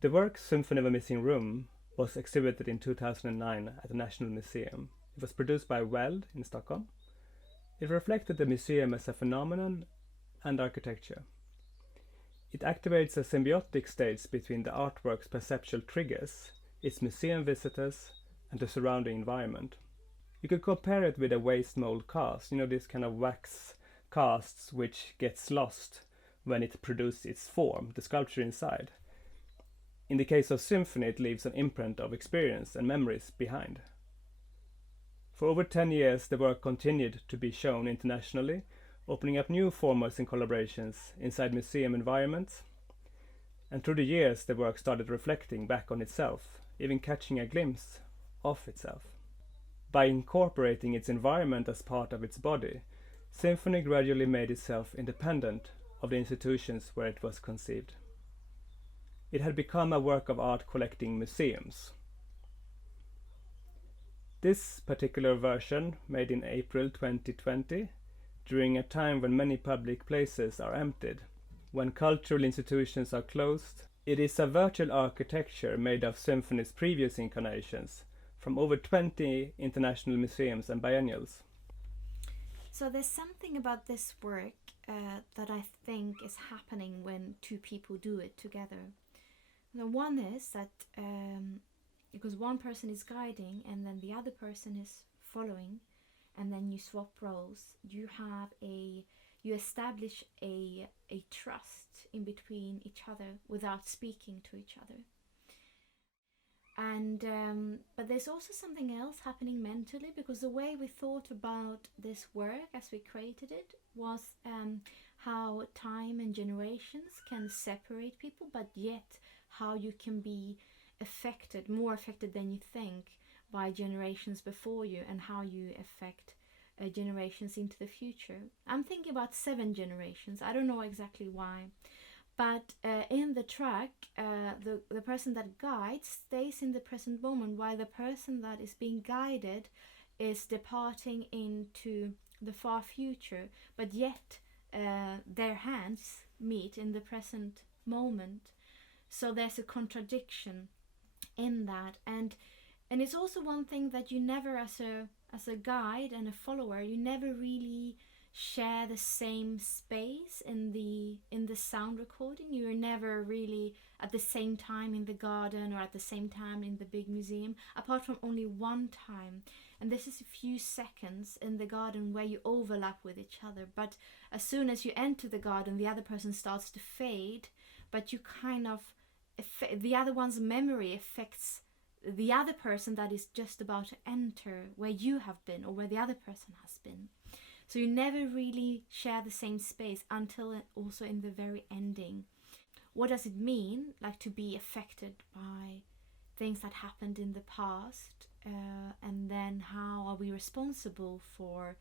The work Symphony of a Missing Room was exhibited in 2009 at the National Museum. It was produced by Weld in Stockholm. It reflected the museum as a phenomenon and architecture. It activates a symbiotic state between the artwork's perceptual triggers, its museum visitors, and the surrounding environment. You could compare it with a waste mold cast, this kind of wax casts which gets lost when it produces its form, the sculpture inside. In the case of Symphony, it leaves an imprint of experience and memories behind. For over 10 years, the work continued to be shown internationally, opening up new formats and collaborations inside museum environments. And through the years, the work started reflecting back on itself, even catching a glimpse of itself. By incorporating its environment as part of its body, Symphony gradually made itself independent of the institutions where it was conceived. It had become a work of art collecting museums. This particular version, made in April 2020, during a time when many public places are emptied, when cultural institutions are closed, it is a virtual architecture made of Symphony's previous incarnations from over 20 international museums and biennials. So there's something about this work that I think is happening when two people do it together. Now, one is that because one person is guiding and then the other person is following, and then you swap roles, you establish a trust in between each other without speaking to each other. And but there's also something else happening mentally, because the way we thought about this work as we created it was how time and generations can separate people, but yet how you can be affected, more affected than you think, by generations before you, and how you affect generations into the future. I'm thinking about 7 generations. I don't know exactly why. But in the track, the person that guides stays in the present moment, while the person that is being guided is departing into the far future. But yet their hands meet in the present moment. So there's a contradiction in that. And it's also one thing that you never, as a guide and a follower, you never really share the same space in the sound recording. You're never really at the same time in the garden or at the same time in the big museum, apart from only one time, and this is a few seconds in the garden where you overlap with each other. But as soon as you enter the garden, the other person starts to fade, but you kind of the other one's memory affects the other person that is just about to enter where you have been or where the other person has been. So you never really share the same space until also in the very ending. What does it mean, like, to be affected by things that happened in the past, and then how are we responsible for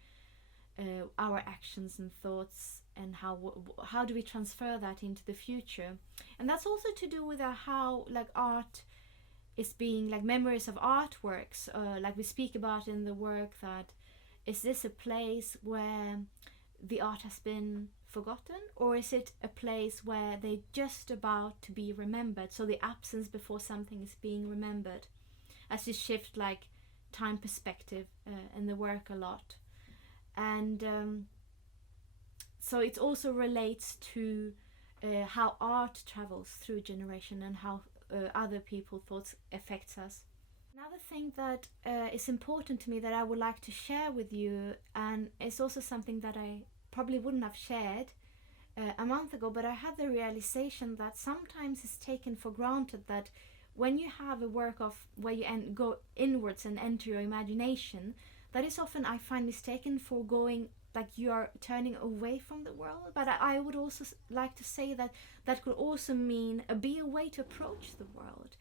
our actions and thoughts, and how do we transfer that into the future? And that's also to do with how, like, art is being, like, memories of artworks, like we speak about in the work, that is this a place where the art has been forgotten, or is it a place where they're just about to be remembered? So the absence before something is being remembered, as you shift, like, time perspective in the work a lot. And so it also relates to how art travels through generation and how other people's thoughts affects us. Another thing that is important to me that I would like to share with you, and it's also something that I probably wouldn't have shared a month ago, but I had the realization that sometimes it's taken for granted that when you have a work of where you go inwards and enter your imagination, that is often, I find, mistaken for going, like, you are turning away from the world. But I would also like to say that that could also mean be a way to approach the world.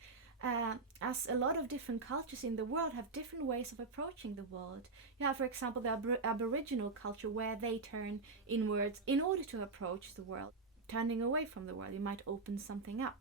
As a lot of different cultures in the world have different ways of approaching the world. You have, for example, the Aboriginal culture, where they turn inwards in order to approach the world. Turning away from the world, you might open something up.